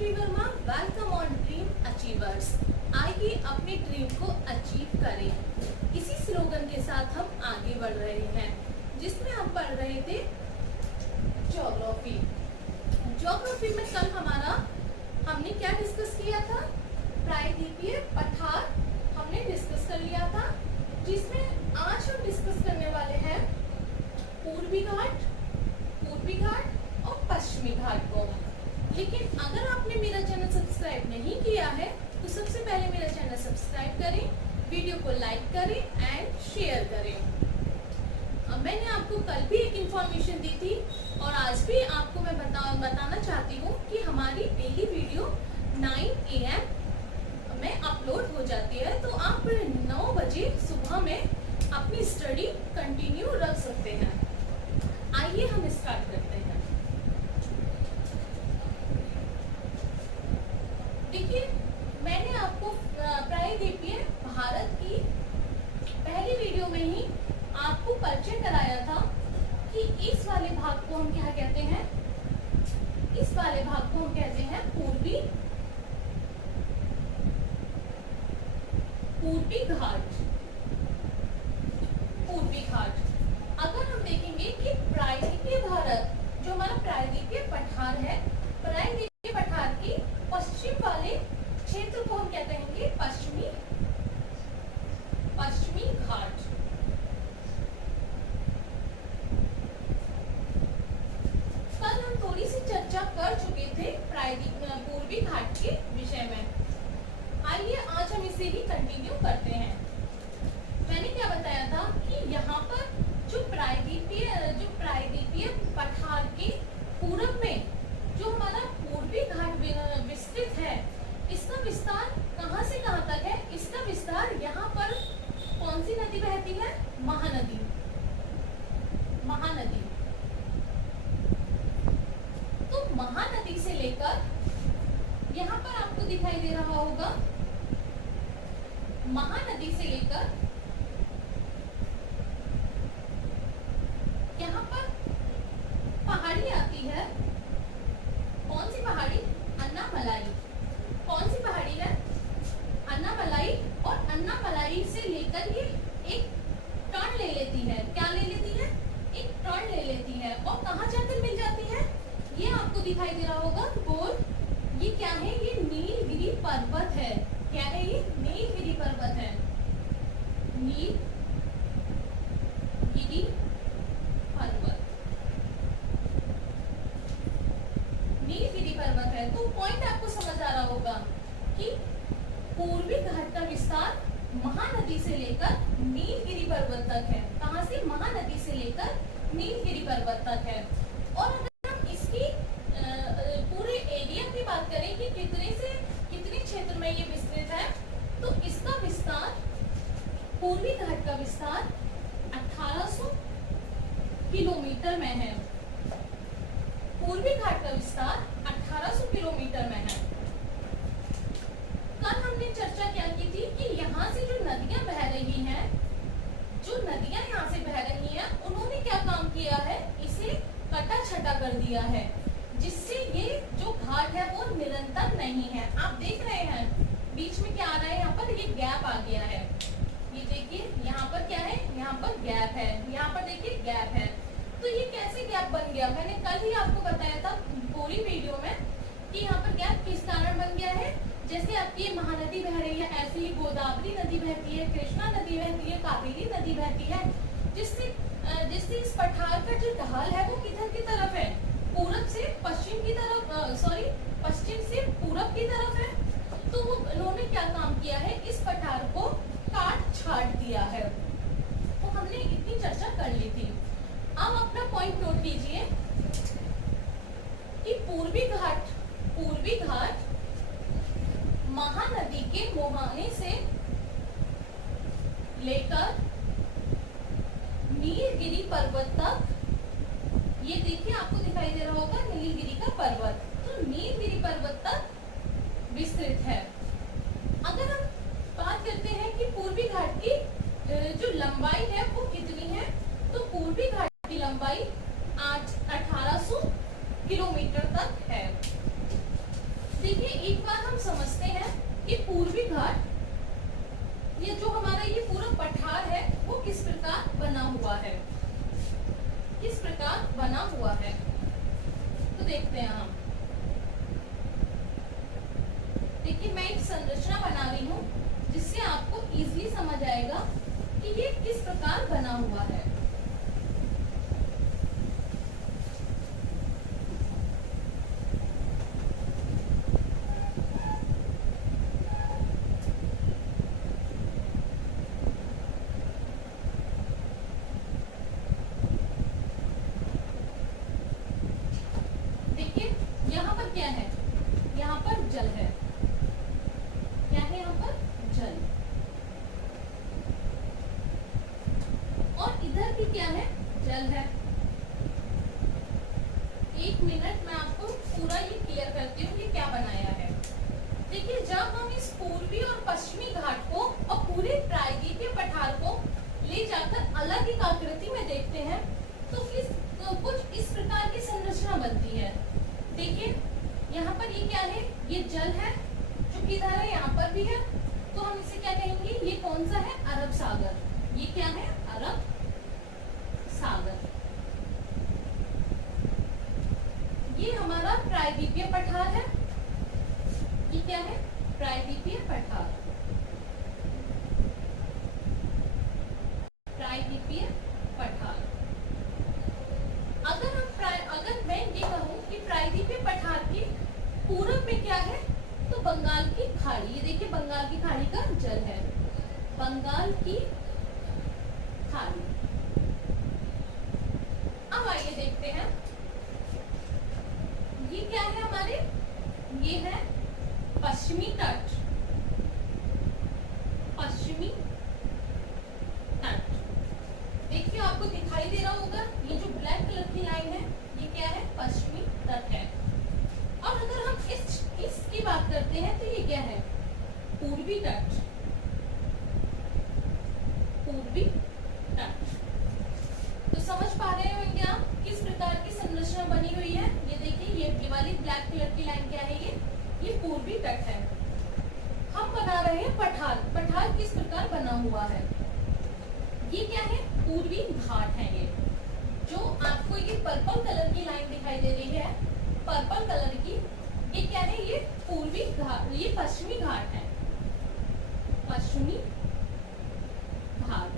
Nidhi Verma, welcome on dream achievers. आइए अपने dream को अचीव करें। इसी स्लोगन के साथ हम आगे बढ़ रहे हैं, जिसमें हम पढ़ रहे थे ज्योग्राफी। ज्योग्राफी में कल हमने क्या डिस्कस किया था? प्रायद्वीपीय पठार हमने डिस्कस कर लिया था, जिसमें आज हम डिस्कस करने वाले हैं पूर्वी घाट और पश्चिमी घाट को। लेकिन अगर आपने मेरा चैनल सब्सक्राइब नहीं किया है तो सबसे पहले मेरा चैनल सब्सक्राइब करें, वीडियो को लाइक करें एंड शेयर करें। मैंने आपको कल भी एक इंफॉर्मेशन दी थी और आज भी आपको मैं बताना चाहती हूँ कि हमारी डेली वीडियो 9 AM में अपलोड हो जाती है, तो आप 9 बजे सुबह में अपनी स्टडी कंटिन्यू रख सकते हैं। आइए हम स्टार्ट करते हैं। देखिए, मैंने आपको प्रायद्वीपीय भारत की पहली वीडियो में ही आपको परिचय कराया था कि इस वाले भाग को हम क्या कहते हैं? इस वाले भाग को हम कहते हैं पूर्वी घाट। अगर हम देखेंगे कि प्रायद्वीपीय भारत, जो हमारा प्रायद्वीपीय पठार है, प्रायद्वीपीय पठार की पश्चिम वाले क्षेत्र को हम क्या कहेंगे? पश्चिमी घाट। कल हम थोड़ी सी चर्चा कर चुके थे पूर्वी घाट के विषय में। आइए आज हम इसे ही कंटिन्यू करते हैं। मैंने क्या बताया था कि यहाँ पर जो प्रायद्वीपीय पठार के पूरब में जो हमारा पूर्वी घाट विस्तृत है, इसका विस्तार कहाँ से कहाँ तक है? इसका विस्तार यहाँ पर कौन सी नदी बहती है? महानदी। तो महानदी से लेकर यहाँ पर आपको दिखाई दे रहा होगा, महानदी से लेकर यहाँ पर पहाड़ी आती है। कौन सी पहाड़ी? अन्नामलाई। कौन सी पहाड़ी है? अन्नामलाई। और अन्नामलाई से लेकर ये एक टर्न ले लेती है। क्या ले लेती है? एक टर्न ले लेती है और कहाँ जाकर मिल जाती है? ये आपको दिखाई दे रहा होगा गोल। ये क्या है? ये नीलगिरी पर्वत है। क्या है ये? नीलगिरी पर्वत है। नीलगिरी पर्वत है। तो पॉइंट आपको समझ आ रहा होगा कि पूर्वी घाट का विस्तार महानदी से लेकर नीलगिरी पर्वत तक है। कहां से? महानदी से लेकर नीलगिरी पर्वत तक है। और अगर हम इसकी पूरे एरिया की बात करें कि कितने क्षेत्र में ये विस्तृत है, तो इसका विस्तार, पूर्वी घाट का विस्तार 1800 किलोमीटर में है। पूर्वी घाट का विस्तार 1800 किलोमीटर में है। कल हमने चर्चा क्या की थी कि यहाँ से जो नदियां बह रही हैं, उन्होंने क्या काम किया है? इसे कटा छटा कर दिया है, जिससे ये जो घाट है वो निरंतर नहीं है। आप देख रहे हैं बीच में क्या आ रहा है? यहाँ पर ये गैप आ गया है। ये देखिए यहाँ पर क्या है? यहाँ पर गैप है। यहाँ पर देखिए गैप है। तो ये कैसे गैप बन गया? मैंने कल ही आपको बताया था पूरी वीडियो में कि यहाँ पर गैप किस कारण बन गया है। जैसे आपकी ये महानदी बह रही है, ऐसे ही गोदावरी नदी बहती है, कृष्णा नदी बहती है, कावेरी नदी बहती है, जिससे इस पठार का जो ढाल है वो किधर की तरफ है? पूरब से पश्चिम की तरफ, पश्चिम से पूरब की तरफ है। तो वो उन्होंने क्या काम किया है? इस पठार को काट छाट दिया है। तो हमने इतनी चर्चा कर ली थी। अब अपना पॉइंट नोट कीजिए कि पूर्वी घाट महानदी के मुहाने से लेकर नीलगिरी पर्वत तक, ये देखिए आपको दिखाई दे रहा होगा नीलगिरी का पर्वत, तो नीलगिरी पर्वत तक विस्तृत है। अगर हम बात करते हैं कि पूर्वी घाट की जो लंबाई है वो कितनी है, तो पूर्वी घाट की लंबाई 1800 किलोमीटर तक है। देखिए ये पूर्वी घाट, ये जो हमारा ये पूरा पठार है वो किस प्रकार बना हुआ है, किस प्रकार बना हुआ है। तो देखते हैं हम। देखिए मैं एक संरचना बना रही हूँ जिससे आपको इजीली समझ आएगा कि ये किस प्रकार बना हुआ है। यहाँ पर क्या है, यहाँ पर जल है, क्या है यहाँ पर जल, और इधर भी क्या है, जल है। एक मिनट मैं आपको पूरा ये क्लियर करती हूँ कि क्या बनाया है। देखिए जब हम इस पूर्वी और पश्चिमी घाट को और पूरे प्रायद्वीपीय पठार को ले जाकर अलग एक आकृति में देखते हैं तो कुछ इस प्रकार की संरचना बनती है। देखिए यहाँ पर ये क्या है, ये जल है जो कि इधर है, यहाँ पर भी है, तो हम इसे क्या कहेंगे, ये कौन सा है, अरब सागर। ये क्या है, अरब सागर। ये हमारा प्रायद्वीपीय पठार है। ये क्या है, प्रायद्वीपीय पठार, प्रायद्वीपीय पठार। अगर मैं ये कहूँ कि प्रायद्वीपीय पठार के पूरब में क्या है, तो बंगाल की खाड़ी। ये देखिए बंगाल की खाड़ी का जल है, बंगाल की खाड़ी। अब आइए देखते हैं ये क्या है हमारे, ये है पश्चिमी तट, पश्चिमी तट। देखिए आपको दिखाई दे रहा होगा ये जो ब्लैक कलर की लाइन है ये क्या है, पश्चिमी तट है। और अगर हम इसकी बात करते हैं तो ये क्या है, पूर्वी तट, पूर्वी तट। तो समझ पा रहे हो क्या किस प्रकार की संरचना बनी हुई है। ये देखिए ये वाली ब्लैक कलर की लाइन क्या है, ये पूर्वी तट है। हम बना रहे हैं पठार। पठार किस प्रकार बना हुआ है, ये क्या है, पूर्वी घाट है। ये जो आपको ये पर्पल कलर की लाइन दिखाई दे रही है, पर्पल कलर की, ये क्या है, ये पूर्वी घाट, ये पश्चिमी घाट है, पश्चिमी घाट,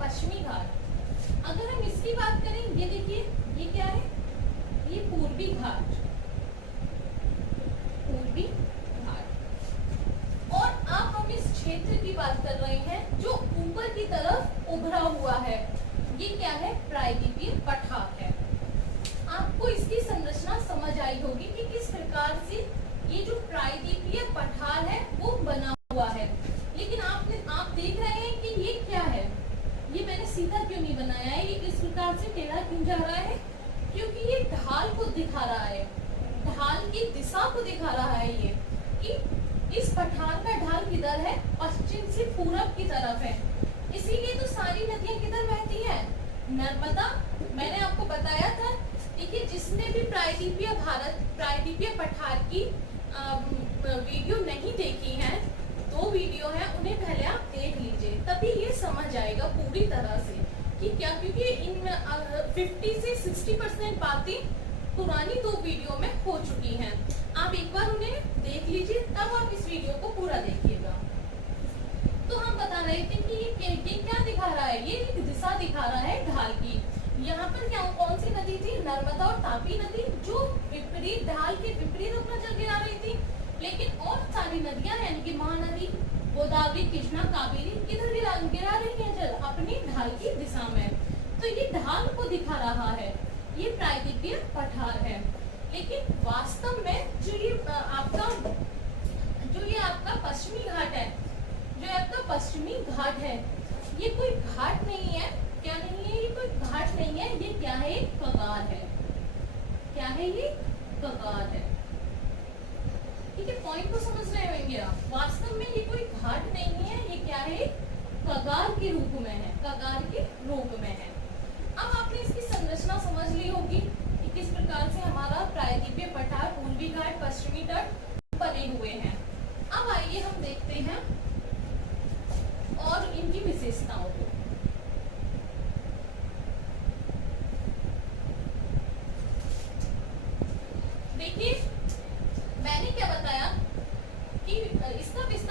पश्चिमी घाट। अगर हम इसकी बात करें, ये देखिए ये क्या है, ये पूर्वी घाट, पूर्वी घाट। और अब हम इस क्षेत्र की बात कर रहे हैं जो ऊपर की तरफ उभरा हुआ है, ये क्या है, प्रायद्वीपीय पठार है। आपको इसकी संरचना समझ आई होगी कि किस प्रकार से ये जो प्रायद्वीपीय पठार है वो बना हुआ है। लेकिन आप देख रहे हैं कि ये क्या है, ये मैंने सीधा क्यों नहीं बनाया है, ये इस प्रकार से टेढ़ा क्यों जा रहा है, क्योंकि ये ढाल को दिखा रहा है, ढाल की दिशा को दिखा रहा है। ये कि इस पठार का ढाल किधर है, पश्चिम से पूरब की तरफ है। इसीलिए तो सारी नदियां किधर बहती है, नर्मदा। मैंने आपको बताया था। देखिए जिसने भी प्रायद्वीपीय पठार की वीडियो नहीं देखी है, 2 वीडियो है, उन्हें पहले आप देख लीजिए, तभी ये समझ आएगा पूरी तरह से कि क्या, क्योंकि इन 50 से 60% बातें पुरानी 2 वीडियो में हो चुकी हैं। आप एक बार उन्हें देख लीजिए, तब आप इस वीडियो को पूरा देखिएगा। तो हम बता रहे थे कि ये क्या दिखा रहा है, ये एक दिशा दिखा रहा है ढाल की। यहाँ पर क्या, कौन सी नदी थी, नर्मदा और तापी नदी, जो विपरीत ढाल के विपरीत अपना जल गिरा रही थी। लेकिन और सारी नदियां यानी कि महानदी, गोदावरी, कृष्णा, कावेरी किधर गिरा रही है जल, अपनी ढाल की दिशा में। तो ये ढाल को दिखा रहा है, ये प्रायद्वीपीय पठार है। लेकिन वास्तव में जो ये आपका पश्चिमी घाट है, जो आपका पश्चिमी घाट है, ये कोई घाट नहीं है। क्या नहीं है, ये कोई घाट नहीं है, ये क्या है, एक कगार है। क्या है, ये कगार है। ठीक है, पॉइंट को समझ रहे होंगे आप। वास्तव में ये कोई घाट नहीं है, ये क्या है, कगार के रूप में है, कगार के रूप में है। अब आपने इसकी संरचना समझ ली होगी कि किस प्रकार से हमारा प्रायद्वीपीय पठार, पूर्वी घाट, पश्चिमी तट बने हुए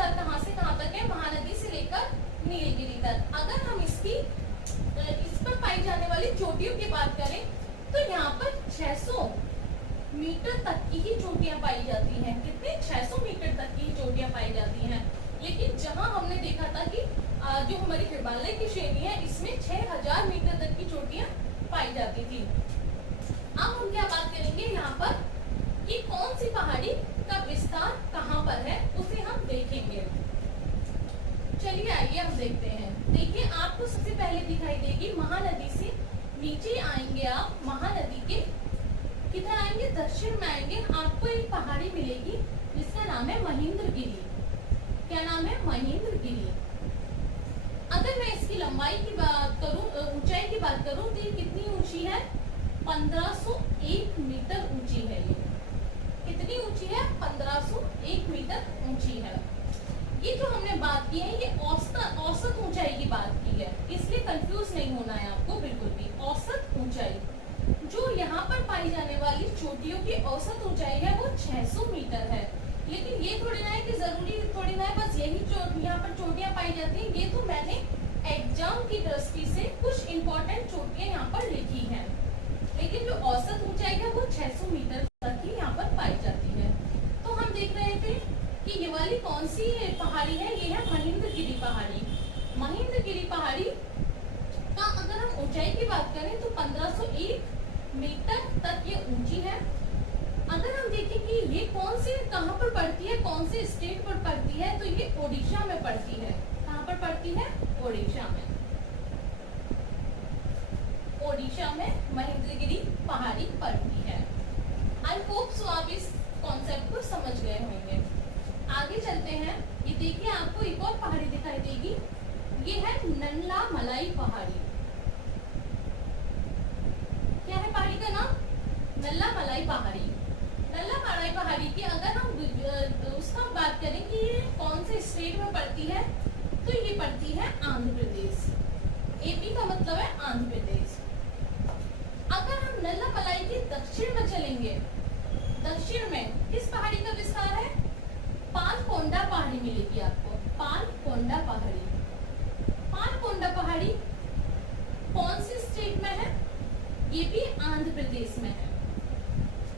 विस्तार कहाँ से कहाँ तक है, महानदी से लेकर नीलगिरी तक। अगर हम इस पर पाई जाने वाली चोटियों की बात करें तो यहाँ पर 600 मीटर तक की ही चोटियां पाई जाती हैं। कितने? 600 मीटर तक की ही चोटियां पाई जाती हैं। लेकिन जहां हमने देखा था कि जो हमारी हिमालय की श्रेणी है इसमें 6000 मीटर तक की चोटियां पाई जाती थी। अब हम क्या बात करेंगे यहाँ पर कि कौन सी पहाड़ी का विस्तार कहाँ पर है उसे हम देखेंगे। चलिए आइए हम देखते हैं। देखिए आपको सबसे पहले दिखाई देगी महानदी से नीचे आएंगे आप, महानदी के किधर आएंगे, दक्षिण में आएंगे, आपको एक पहाड़ी मिलेगी जिसका नाम है महेंद्रगिरी। क्या नाम है? महेंद्रगिरी। अगर मैं इसकी लंबाई की बात करूं, ऊंचाई की बात करूं तो ये कितनी ऊंची है? 1501 मीटर ऊंची है। ये कितनी ऊंची है? 1501 मीटर ऊंची है। ये जो हमने बात की है ये औसत ऊंचाई की बात की है, इसलिए कंफ्यूज नहीं होना है आपको बिल्कुल भी। औसत ऊंचाई जो यहाँ पर पाई जाने वाली चोटियों की औसत ऊंचाई है वो 600 मीटर है। लेकिन ये थोड़ी ना है कि जरूरी थोड़ी ना है बस यही यहाँ पर चोटियां पाई जाती हैं। ये तो मैंने एग्जाम की दृष्टि से कुछ इंपॉर्टेंट चोटियां यहाँ पर लिखी हैं, लेकिन जो औसत ऊंचाई है वो 600 मीटर तक की यहाँ पर पाई जाती है। तो हम देख रहे थे कि ये वाली कौन सी पहाड़ी है, ये है महेंद्रगिरी पहाड़ी। महेंद्रगिरी पहाड़ी का अगर हम ऊंचाई की बात करें तो 1501 मीटर तक ये ऊंची है। अगर हम देखें कि ये कौन से कहाँ पर पड़ती है, कौन से स्टेट पर पड़ती है, तो ये ओडिशा में पड़ती है। कहाँ पर पड़ती है? ओडिशा में। ओडिशा में महेंद्रगिरी पहाड़ी पड़ती है। आई होप सो आप इस कॉन्सेप्ट को समझ गए होंगे। आगे चलते हैं। ये देखिए आपको एक और पहाड़ी दिखाई देगी, ये है नल्लामलाई पहाड़ी। क्या है पहाड़ी का नाम? नल्लामलाई पहाड़ी। नल्लामलाई पहाड़ी की अगर हम उसका बात करें कि ये कौन से स्टेट में पड़ती है तो ये पड़ती है आंध्र प्रदेश। एपी का मतलब है आंध्र प्रदेश। अगर हम नल्लामलाई के दक्षिण में चलेंगे, दक्षिण में किस पहाड़ी का विस्तार है? पालकोंडा पहाड़ी मिलेगी आपको। पालकोंडा पहाड़ी। पालकोंडा पहाड़ी कौन सी स्टेट में है? ये भी आंध्र प्रदेश में है।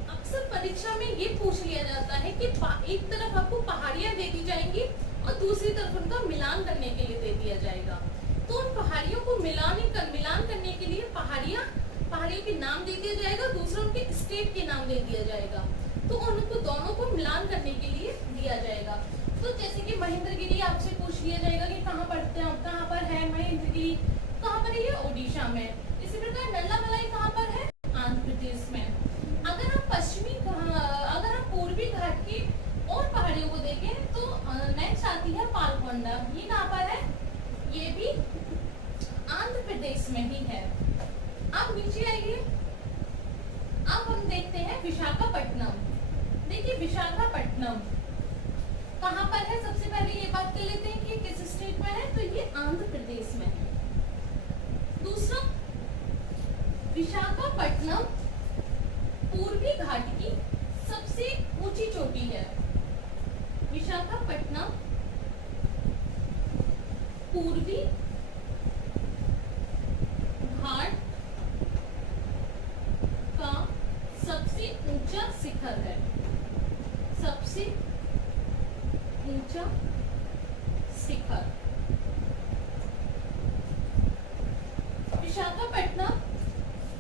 अक्सर परीक्षा में ये पूछ लिया जाता है कि एक तरफ आपको पहाड़ियां दे दी जाएंगी और दूसरी तरफ उनका मिलान करने के लिए दे दिया जाएगा। तो उन पहाड़ियों को मिलान करने के लिए पहाड़ियों के नाम दे दिया जाएगा, दूसरा उनके स्टेट के नाम दे दिया जाएगा। तो उनको दोनों को मिलान करने के लिए दिया जाएगा। तो जैसे कि महेंद्रगिरी आपसे पूछ लिया जाएगा कि कहाँ पड़ते हैं, कहाँ पर है महेंद्रगिरी, कहाँ पर है? ये ओडिशा में। इसी प्रकार नल्लामलाई कहाँ पर है? आंध्र प्रदेश में। अगर हम पूर्वी घाट की और पहाड़ियों को देखें तो नेक्स्ट आती है पालकोंडा। ये कहाँ पर है? ये भी आंध्र प्रदेश में ही है। अब नीचे आइए। अब हम देखते हैं विशाखापट्टनम। देखिए विशाखापट्टनम कहाँ पर है? सबसे पहले ये बात कर लेते हैं कि किस स्टेट में है, तो ये आंध्र प्रदेश में है। दूसरा, विशाखापट्टनम पूर्वी घाट की सबसे ऊंची चोटी है। विशाखापट्टनम पूर्वी घाट का सबसे ऊंचा शिखर है। सबसे ऊंचा शिखर विशाखापट्टनम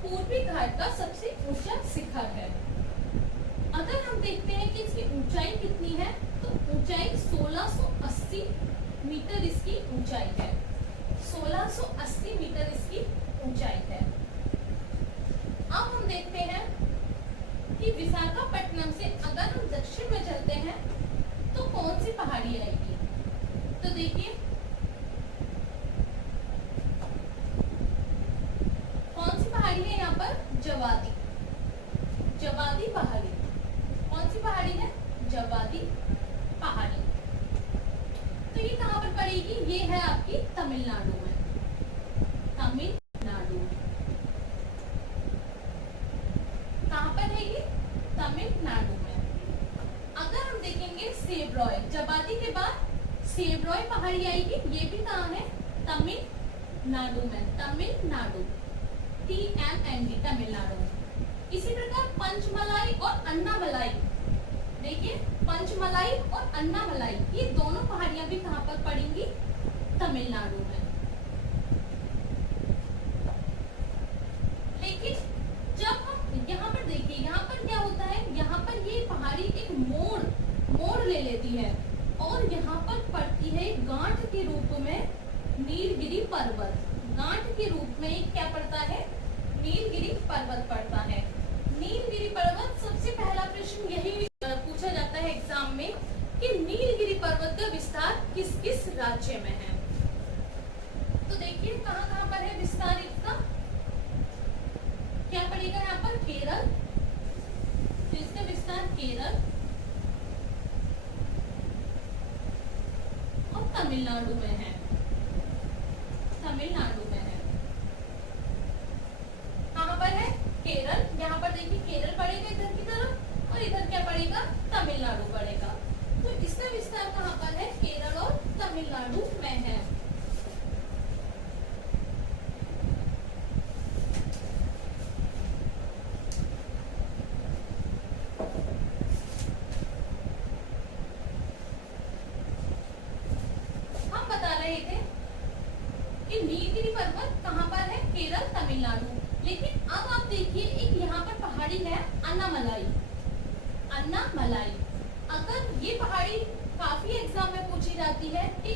पूर्वी घाट का सबसे ऊंचा शिखर है। अगर हम देखते हैं कि इसकी ऊंचाई कितनी है, तो ऊंचाई 1680 मीटर इसकी ऊंचाई है। 1680 मीटर इसकी ऊंचाई है। अब हम देखते हैं कि विशाखापट्टनम से अगर हम दक्षिण में चलते हैं तो कौन सी पहाड़ी आएगी। तो देखिए कौन सी पहाड़ी है यहाँ पर? जवादी। जवादी पहाड़ी। कौन सी पहाड़ी है? जवादी पहाड़ी। तो ये कहाँ पर पड़ेगी? ये है आपकी तमिलनाडु में। तमिलनाडु कहाँ पर है ये? तमिलनाडु में। अगर हम देखेंगे सेब्रॉय, जवादी के बाद सेवरॉय पहाड़ी आएगी, ये भी कहाँ है, तमिलनाडु में, तमिलनाडु, TMND, तमिलनाडु। इसी प्रकार पंचमलाई और अन्नामलाई, देखिए पंचमलाई और अन्नामलाई ये दोनों पहाड़ियां भी कहाँ पर पड़ेंगी, तमिलनाडु में। लेकिन जब हम यहाँ पर देखिए, यहाँ पर क्या होता है, यहाँ पर ये पहाड़ी एक मोड़ ले लेती है और यहाँ पर पड़ती है गांठ के रूप में नीलगिरी पर्वत। गांठ के रूप में क्या पड़ता है, नीलगिरी पर्वत पड़ता है। नीलगिरी पर्वत, सबसे पहला प्रश्न यही पूछा जाता है एग्जाम में कि नीलगिरी पर्वत का विस्तार किस किस राज्य में है। तो देखिए कहाँ कहाँ पर है विस्तार इसका, क्या पड़ेगा यहाँ पर, केरल, तो इसका विस्तार केरल और तमिलनाडु में है, तमिलनाडु में है। कहाँ पर है, केरल, यहाँ पर देखिए केरल पड़ेगा इधर की तरफ और इधर क्या पड़ेगा, तमिलनाडु पड़ेगा। तो इसका विस्तार कहाँ पर है, केरल और तमिलनाडु में है। हम बता रहे थे कि नीलगिरी पर्वत कहाँ पर है, केरल, तमिलनाडु। लेकिन अब आप देखिए एक यहाँ पर पहाड़ी है अन्नामलाई, अन्नामलाई। अगर ये पहाड़ी काफी एग्जाम में पूछी जाती है कि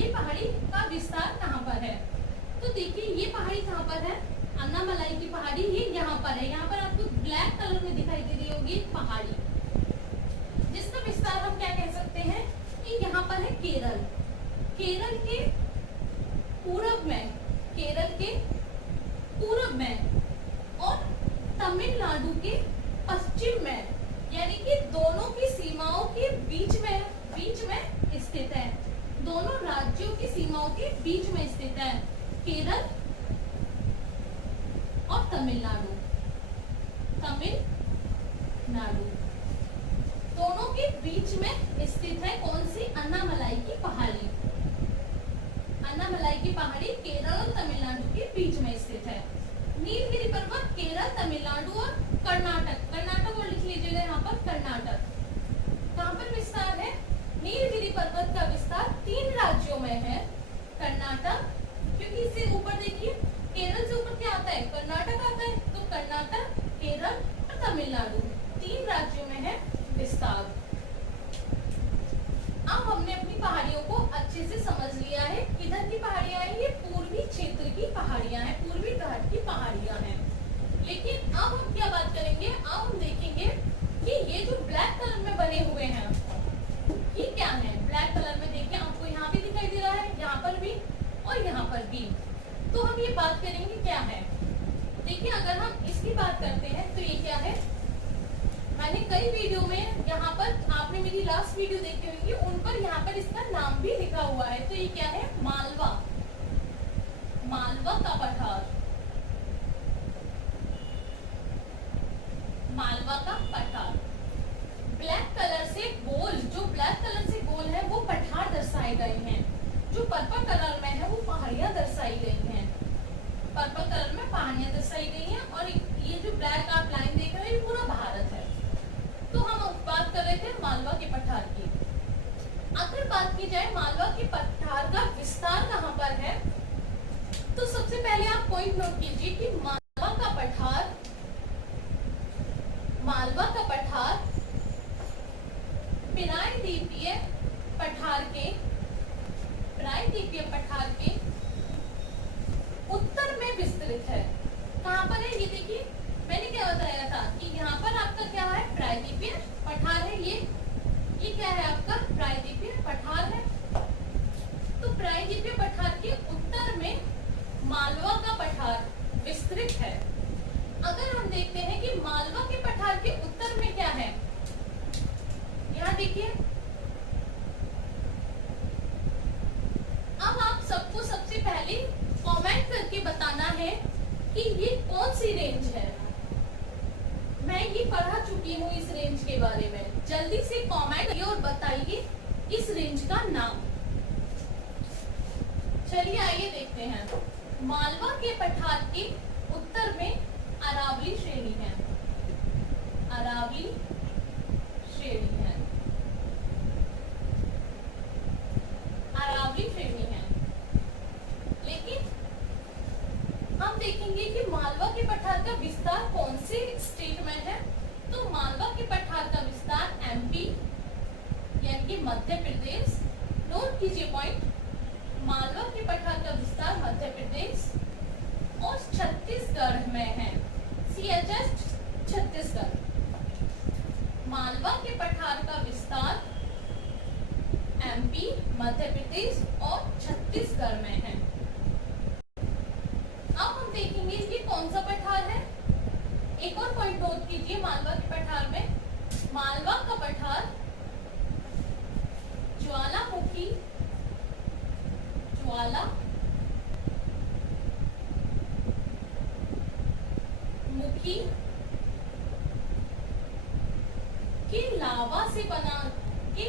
ये पहाड़ी का विस्तार कहाँ पर है, तो देखिए ये पहाड़ी कहाँ पर है, अन्नामलाई की पहाड़ी ये यहाँ पर है। यहाँ पर आपको ब्लैक कलर में दिखाई दे रही होगी पहाड़ी, जिसका विस्तार हम क्या कह सकते हैं कि यहाँ पर है केरल, केरल के पूरब में, केरल के पूरब में और तमिलनाडु के पश्चिम में, यानी कि दोनों की सीमाओं के बीच में स्थित है, दोनों राज्यों की सीमाओं के बीच में स्थित है केरल और तमिलनाडु, तमिलनाडु दोनों के बीच में स्थित है कौन सी, अन्नामलाई की पहाड़ी। अन्नामलाई की पहाड़ी केरल और तमिलनाडु के बीच में स्थित है। नीलगिरी पर्वत केरल, तमिलनाडु और कर्नाटक, कर्नाटक और लिख लीजिएगा यहाँ पर कर्नाटक। कहाँ पर विस्तार है, नीलगिरी पर्वत का विस्तार 3 राज्यों में है, कर्नाटक, क्योंकि इससे ऊपर देखिए केरल से ऊपर क्या आता है, कर्नाटक आता है, तो कर्नाटक, केरल और तमिलनाडु 3 राज्यों में है विस्तार। अब हमने अपनी पहाड़ियों को अच्छे से समझ लिया है, किधर की पहाड़ियां हैं, ये पूर्वी क्षेत्र की पहाड़ियां हैं, पूर्वी घाट की पहाड़ियां हैं। लेकिन अब हम क्या बात करेंगे, अब हम देखेंगे कि ये जो ब्लैक कलर में बने हुए हैं ये क्या है। ब्लैक कलर में देखिए आपको यहाँ भी दिखाई दे रहा है, यहाँ पर भी और यहाँ पर भी। तो हम ये बात करेंगे क्या है। देखिए अगर हम इसकी बात करते हैं तो ये क्या है, मैंने कई वीडियो में यहाँ पर, आपने मेरी लास्ट वीडियो देखी होगी, उन पर यहाँ पर इसका नाम भी लिखा हुआ है। तो ये क्या है, मालवा, मालवा का पठार, मालवा का पठार। ब्लैक कलर से गोल, जो ब्लैक कलर से गोल है वो पठार दर्शाए गए हैं, जो पर्पल कलर में है वो पहाड़ियां दर्शाई गई हैं, पर्पल कलर में पहाड़ियां दर्शाई गई हैं। और ये जो ब्लैक आप लाइन देख रहे हैं ये पूरा भारत है। तो हम बात कर रहे थे मालवा के पठार की। अगर बात की जाए मालवा के पठार का विस्तार कहाँ पर है, तो सबसे पहले आप पॉइंट नोट कीजिए कि मालवा का पठार, मालवा का पठार प्रायद्वीपीय पठार के, प्रायद्वीपीय पठार के उत्तर में विस्तृत है। कहाँ पर है ये देखिए, मैंने क्या बताया था कि यहाँ पर आपका क्या है, प्रायद्वीपीय पठार है। ये क्या है आपका, प्रायद्वीपीय पठार है। तो प्रायद्वीपीय पठार के उत्तर में मालवा का पठार विस्तृत है। अगर हम देखते हैं कि मालवा के पठार के उत्तर में क्या है, यहाँ देखिए, अब आप सबको सबसे पहले कमेंट करके बताना है कि ये कौन सी रेंज है। मैं ये पढ़ा चुकी हूँ इस रेंज के बारे में। जल्दी से कमेंट करिए और बताइए इस रेंज का नाम। चलिए आइए देखते हैं। मालवा के पठार के उत्तर में अरावली श्रेणी है। अरावली श्रेणी है। अरावली श्रेणी है। लेकिन हम देखेंगे कि मालवा के पठार का विस्तार कौन से स्टेट में है। तो मालवा के पठार का विस्तार एमपी यानी कि मध्य प्रदेश, नोट कीजिए पॉइंट, मालवा के पठार का विस्तार मध्य प्रदेश और छत्तीसगढ़ में है। CHS छत्तीसगढ़। मालवा के पठार का विस्तार MP मध्य प्रदेश और छत्तीसगढ़ में है। अब हम देखेंगे कि कौन सा पठार है। एक और पॉइंट नोट कीजिए मालवा के पठार में, मालवा का पठार ज्वालामुखी के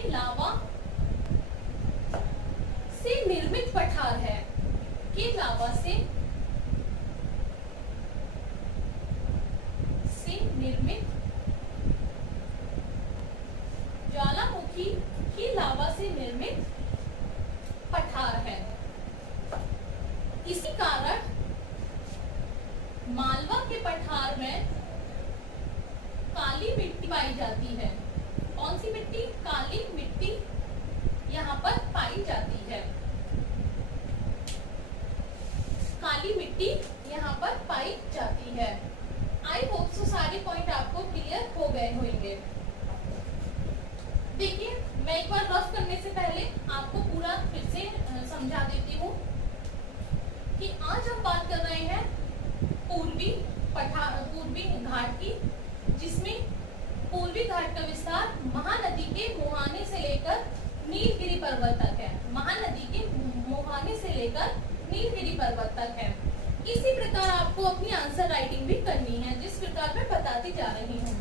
लावा से निर्मित पठार है। के लावा से निर्मित, ज्वालामुखी की लावा से निर्मित पठार है। इसी कारण मालवा के पठार में काली मिट्टी पाई जाती है। कौन सी मिट्टी? काली मिट्टी यहाँ पर पाई जाती है। काली मिट्टी यहाँ पर पाई जाती है। आई होप सो सारे पॉइंट आपको क्लियर हो गए होंगे। देखिए मैं एक बार रफ करने से पहले आपको पूरा फिर से समझा देती हूँ कि आज हम बात कर रहे हैं पूर्वी घाट की, जिसमें पूर्वी घाट का विस्तार महानदी के मुहाने से लेकर नीलगिरी पर्वत तक है। महानदी के मुहाने से लेकर नीलगिरी पर्वत तक है। इसी प्रकार आपको अपनी आंसर राइटिंग भी करनी है, जिस प्रकार मैं बताती जा रही हूँ।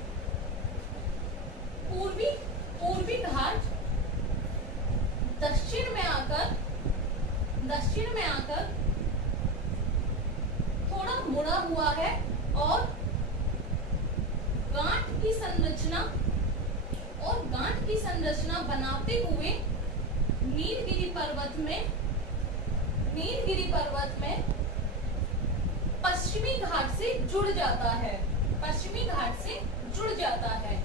पूर्वी घाट दक्षिण में आकर थोड़ा मुड़ा हुआ है और गांठ की संरचना बनाते हुए नीलगिरी पर्वत में पश्चिमी घाट से जुड़ जाता है।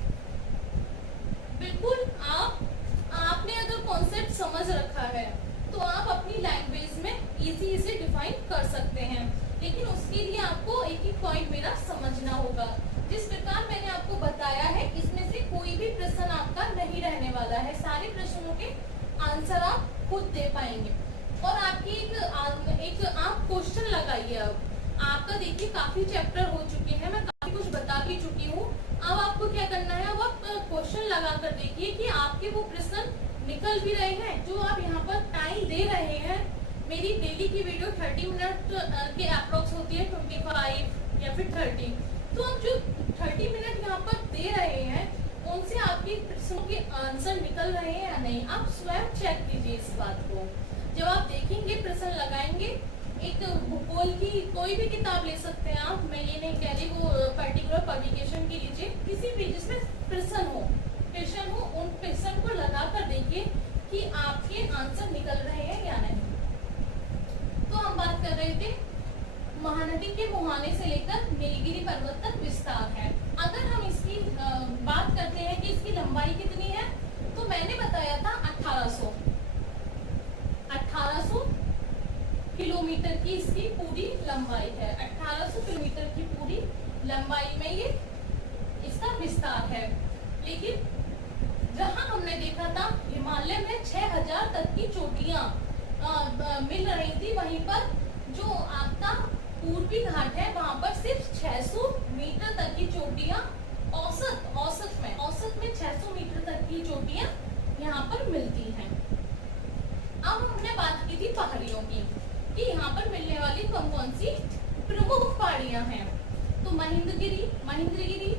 बिल्कुल आपने अगर कॉन्सेप्ट समझ रखा है तो आप अपनी लैंग्वेज में इजी डिफाइन कर सकते हैं, लेकिन उसके लिए आपको एक एक पॉइंट मेरा समझना होगा। जिस प्रकार मैंने आपको बताया है, इसमें से कोई भी प्रश्न आपका नहीं रहने वाला है। सारे प्रश्नों के आंसर आप खुद दे पाएंगे। और आपकी एक आप क्वेश्चन लगाइए। अब आपका देखिए काफी चैप्टर हो चुके हैं, मैं काफी कुछ बता भी चुकी हूँ। अब आपको क्या करना है, अब आप क्वेश्चन लगा कर देखिए कि आपके वो प्रश्न निकल भी रहे हैं। जो आप यहाँ पर टाइम दे रहे हैं, मेरी डेली की वीडियो 30 मिनट के अप्रोक्स होती है, 25 या फिर 30। तो आप जो 30 मिनट यहाँ पर दे रहे हैं, उनसे आपके प्रश्नों के आंसर निकल रहे हैं या नहीं, आप स्वयं चेक कीजिए इस बात को। जब आप देखेंगे, प्रश्न लगाएंगे, एक भूगोल की कोई भी किताब ले सकते हैं आप। मैं ये नहीं कह रही वो पर्टिकुलर पब्लिकेशन की लीजिए, किसी भी जिसमें प्रश्न हो उन प्रश्न को लगा कर देखिए कि आपके आंसर निकल रहे हैं या नहीं। तो हम बात कर रहे थे महानदी के मुहाने से लेकर नीलगिरी पर्वत तक विस्तार है। अगर हम इसकी बात करते हैं कि इसकी लंबाई कितनी है, तो मैंने बताया था 1800 किलोमीटर की इसकी पूरी लंबाई है। 1800 किलोमीटर की पूरी लंबाई में ये इसका विस्तार है। लेकिन जहां हमने देखा था हिमालय में 6000 तक की चोटियां मिल रही थी, वहीं पर जो आपका पूर्वी घाट है वहां पर सिर्फ 600 मीटर तक की चोटियां औसत में 600 मीटर तक की चोटियां यहाँ पर मिलती हैं। अब हमने बात की थी पहाड़ियों की कि यहाँ पर मिलने वाली कौन कौन सी प्रमुख पहाड़ियां हैं। तो महेंद्रगिरी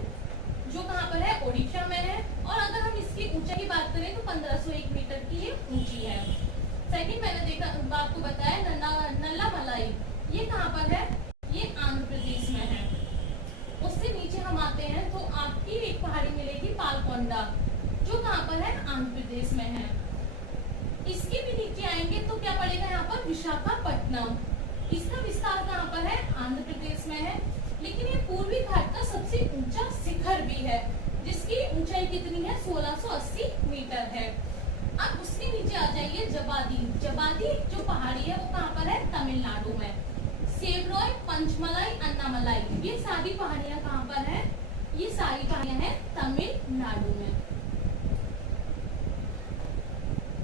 जो कहाँ पर है, ओडिशा में है। और अगर हम इसकी ऊंचाई की बात करें तो 1501 मीटर की ये ऊंची है। सेकंड मैंने देखा आपको बताया नल्ला मलाई, ये कहाँ पर है? ये आंध्र प्रदेश में है। उससे नीचे हम आते हैं तो आपकी एक पहाड़ी मिलेगी पालकोंडा, जो कहाँ पर है? आंध्र प्रदेश में है। इसके भी नीचे आएंगे तो क्या पड़ेगा यहाँ पर? विशाखापट्टनम। इसका विस्तार कहाँ पर है? आंध्र प्रदेश में है। लेकिन ये पूर्वी घाट का सबसे ऊंचा शिखर भी है, जिसकी ऊंचाई कितनी है? 1680 मीटर है। अब उसके नीचे आ जाइए जबादी। जबादी जो पहाड़ी है वो कहाँ पर है? तमिलनाडु में। सेवरॉय, पंचमलाई, अन्नामलाई, ये सारी पहाड़ियां कहाँ पर है? ये सारी पहाड़ियां हैं तमिलनाडु में।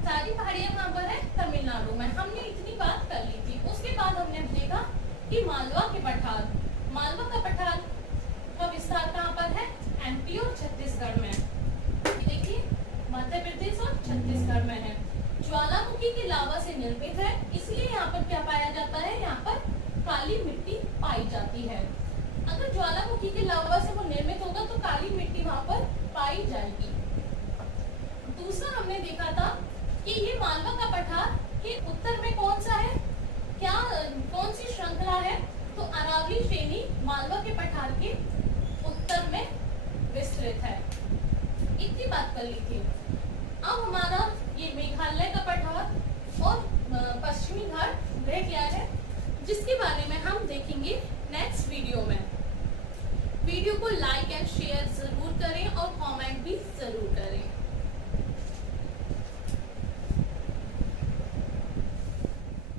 सारी पहाड़ियां कहाँ पर है? तमिलनाडु में। हमने इतनी बात कर ली थी। उसके बाद हमने देखा कि मालवा के पठार, मालवा का पठार का विस्तार कहाँ पर है? एमपी और छत्तीसगढ़ में। देखिए मध्य प्रदेश और छत्तीसगढ़ में है। ज्वालामुखी की लावा से निर्मित है, इसलिए यहाँ पर क्या पाया जाता है? यहाँ पर काली मिट्टी पाई जाती है। अगर ज्वालामुखी की लावा से वो निर्मित होगा तो काली मिट्टी वहाँ पर पाई जाएगी। दूसरा हमने देखा था कि ये मालवा का पठार के उत्तर में कौन सा है? क्या कौन सी श्रृंखला है? तो अरावली श्रेणी मालवा के पठार के उत्तर में विस्तृत है। इतनी बात कर ली थी। अब हमारा ये मेघालय का पठार और पश्चिमी घाट रह गया है, जिसके बारे में हम देखेंगे नेक्स्ट वीडियो में। वीडियो को लाइक एंड शेयर जरूर करें और कमेंट भी जरूर